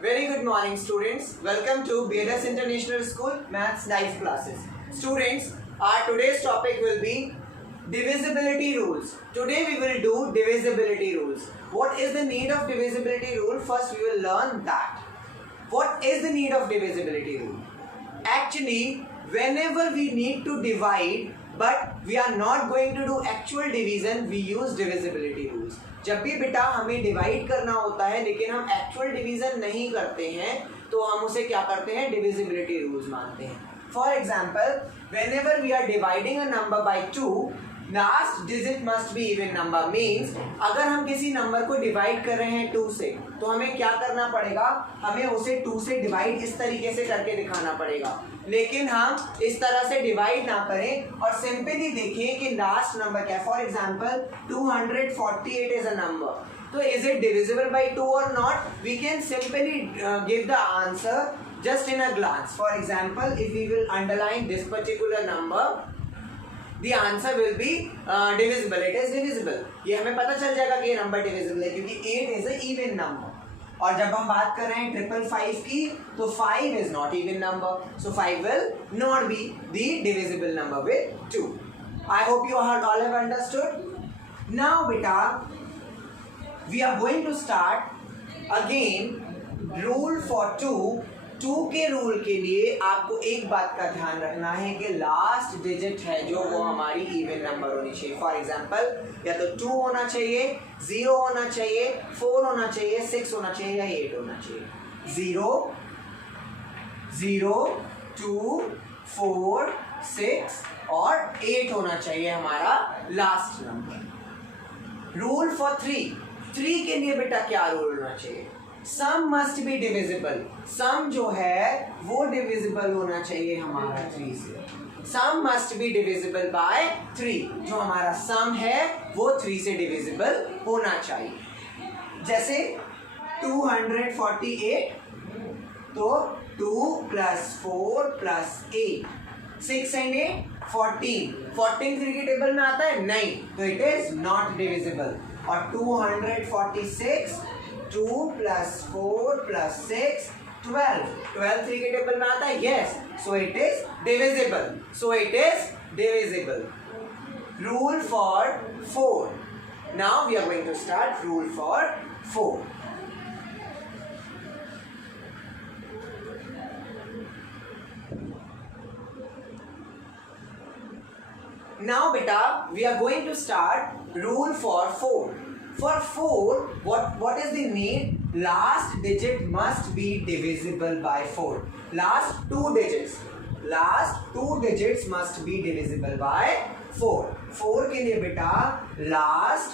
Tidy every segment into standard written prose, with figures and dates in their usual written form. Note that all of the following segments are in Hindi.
Very good morning, students. Welcome to BLS International School Maths Live classes. Students, our today's topic will be divisibility rules. Today we will do divisibility rules. What is the need of divisibility rule? First we will learn that. What is the need of divisibility rule? Actually, whenever we need to divide but we are not going to do actual division, we use divisibility rules. जब भी बेटा हमें डिवाइड करना होता है लेकिन हम एक्चुअल डिवीजन नहीं करते हैं तो हम उसे क्या करते हैं, डिविजिबिलिटी रूल्स मानते हैं. For example, whenever we are dividing a number by 2, last digit must be even number. Means अगर हम किसी नंबर को डिवाइड कर रहे हैं 2 से तो हमें क्या करना पड़ेगा, हमें उसे 2 से डिवाइड इस तरीके से करके दिखाना पड़ेगा. लेकिन हम इस तरह से डिवाइड ना करें और सिंपली देखें कि लास्ट नंबर क्या है. For example 248 is a number, तो इज इट डिविजिबल बाय 2 और not? We can simply give the answer just in a glance. For example, if we will underline this particular number, the answer will be divisible. It is divisible. ये हमें पता चल जाएगा कि ये नंबर डिविजिबल है क्योंकि 8 is a even number. और जब हम बात कर रहे हैं 555 की तो 5 is not even number, so 5 will not be the divisible number with 2. I hope you all have understood. Now beta, we are going to start again rule for 2 के रूल के लिए आपको एक बात का ध्यान रखना है कि लास्ट डिजिट है जो वो हमारी इवन नंबर होनी चाहिए. फॉर एग्जांपल, या तो 2 होना चाहिए, 0 होना चाहिए, 4 होना चाहिए, 6 होना चाहिए या 8 होना चाहिए. 0, 0, 2, 4, 6 और 8 होना चाहिए हमारा लास्ट नंबर. रूल फॉर 3 के लिए बेटा क्या रूल होना चाहिए? सम मस्ट बी डिविजिबल. सम जो है वो डिविजिबल होना चाहिए हमारा 3 से. सम मस्ट बी डिविजिबल बाय 3. जो हमारा सम है वो 3 से डिविजिबल होना चाहिए. जैसे 248, तो 2 + 4 + 8, 6 and 8 14. 14 3 के टेबल में आता है? नहीं, तो इट इज नॉट डिविजिबल. और 246, 2 + 4 + 6 12. 12 3 के टेबल में आता है? Yes, so it is divisible. Rule for 4. Now we are going to start rule for 4. Now beta, we are going to start rule for 4. For 4, what is the need? Last digit must be divisible by 4. Last two digits must be divisible by 4. 4 के लिए बेटा last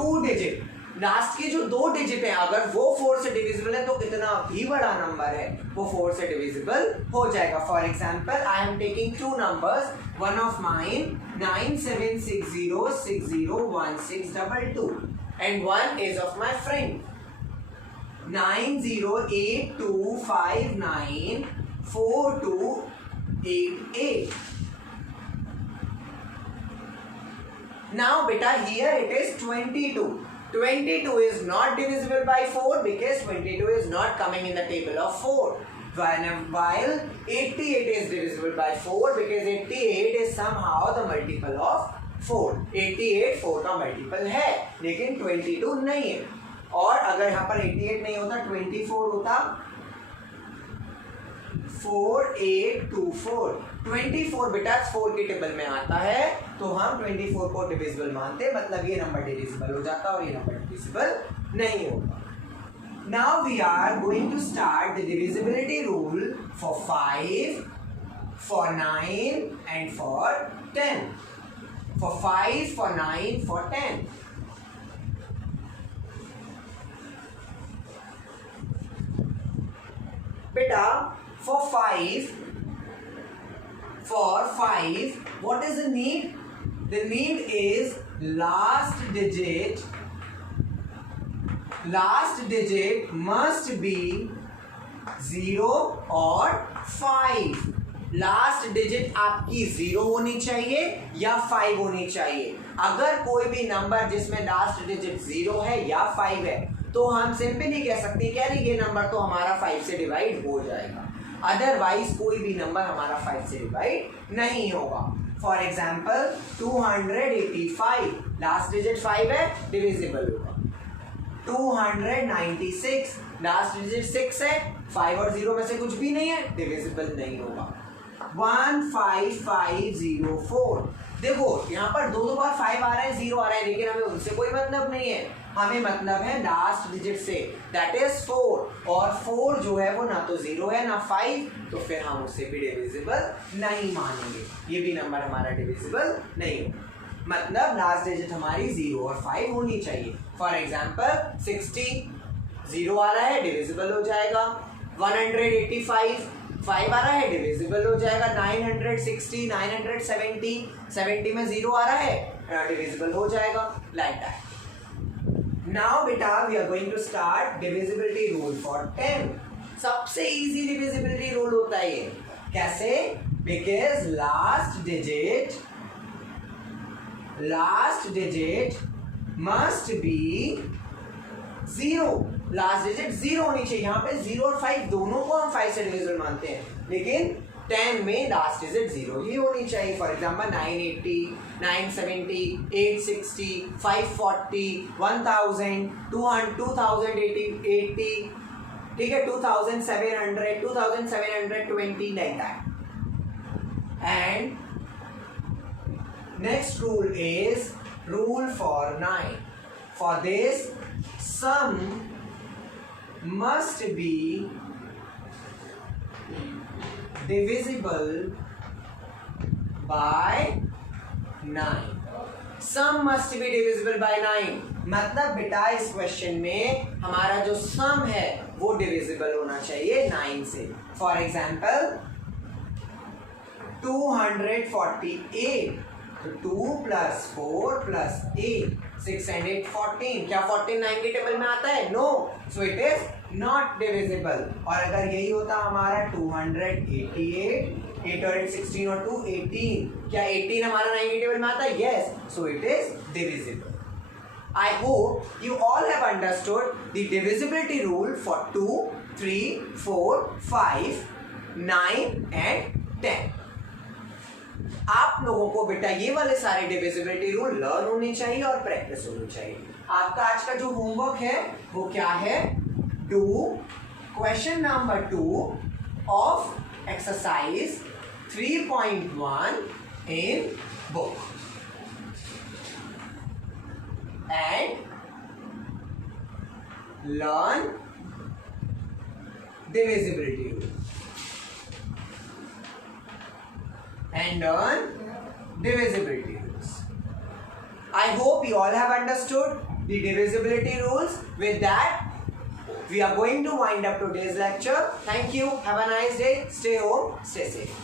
2 digit, लास्ट के जो 2 डिजिट है अगर वो 4 से डिविजिबल है तो कितना भी बड़ा नंबर है वो 4 से डिविजिबल हो जाएगा. For example, I am taking 2 numbers. One of mine 9760601622 and one is of my friend 9082594288. Now beta, here it is 22. 22 is not divisible by 4 because 22 is not coming in the table of 4. While 88 is divisible by 4 because 88 is somehow the multiple of 4. 88 4 का मल्टीपल है लेकिन 22 नहीं है. और अगर यहाँ पर 88 नहीं होता 24 होता. 4824. 24 बेटा 4 के टेबल में आता है तो हम 24 को डिविजिबल मानते, मतलब ये नंबर डिविजिबल हो जाता और ये नंबर डिविजिबल नहीं होता. Now we are going to start the divisibility rule for 5, for 9 and for 10. For 5, for 9, for 10. Beta, for 5, what is the need? The need is last digit must be 0 or 5. Last digit आपकी 0 होनी चाहिए या 5 होनी चाहिए. अगर कोई भी नंबर जिसमें लास्ट डिजिट 0 है या 5 है तो हम सिंपली कह सकते हैं कि ये नंबर तो हमारा 5 से डिवाइड हो जाएगा, अदरवाइज कोई भी नंबर हमारा 5 से डिवाइड नहीं होगा। फॉर एग्जाम्पल 285 लास्ट डिजिट 5 है, डिविजिबल होगा। 296 लास्ट डिजिट 6 है, 5 और 0 में से कुछ भी नहीं है, डिविजिबल नहीं होगा। 15504, देखो यहाँ पर दो बार 5 आ रहा है, 0 आ रहा है, लेकिन हमें उनसे कोई मतलब नहीं है, हमें मतलब है लास्ट डिजिट से, दैट इज 4, और 4 जो है वो ना तो 0 है ना 5, तो फिर हम उसे भी डिविजिबल नहीं मानेंगे, ये भी नंबर हमारा डिविजिबल नहीं होगा। मतलब लास्ट डिजिट हमारी 0 और 5 होनी चाहिए। फॉर एग्जाम्पल 60, 0 आ रहा है, डिविजिबल हो जाएगा। 185, 5 आ रहा है, डिविजिबल हो जाएगा। 960, 970, 70 में 0 आ रहा है, डिविजिबल हो जाएगा, लाइक दैट। नाउ बेटा we are going to start divisibility rule for 10। सबसे इजी डिविजिबिलिटी रूल होता है ये। कैसे? Because last digit must be 0, last digit 0 होनी चाहिए। यहाँ पे 0 और 5 दोनों को हम 5 से डिविजिबल मानते हैं, लेकिन 10 में लास्ट डिजिट 0 ही होनी चाहिए। फॉर एग्जाम्पल 980, 970, 860, 540, 1000, 2080, ठीक है, 2700, 2720, like that. And next rule is rule for 9. For this, sum must be divisible by 9. Sum must be divisible by 9. मतलब बेटा इस क्वेश्चन में हमारा जो सम है वो डिविजिबल होना चाहिए 9 से। फॉर एग्जाम्पल 248, तो 2 + 4 + 8, 6 and 8 14, क्या 14 9 के टेबल में आता है? No, so it is not divisible. और अगर यही होता हमारा 288, 8 और 8 16 और 2 18, क्या 18 हमारा 9 के टेबल में आता है? Yes, so it is divisible. I hope you all have understood the divisibility rule for 2, 3, 4, 5, 9 and 10. आप लोगों को बेटा ये वाले सारे डिविजिबिलिटी रूल लर्न होने चाहिए और प्रैक्टिस होनी चाहिए। आपका आज का जो होमवर्क है वो क्या है? Do question number 2 of exercise 3.1 in book and learn divisibility rule and learn divisibility rules. I hope you all have understood the divisibility rules. With that, we are going to wind up today's lecture. Thank you. Have a nice day. Stay home. Stay safe.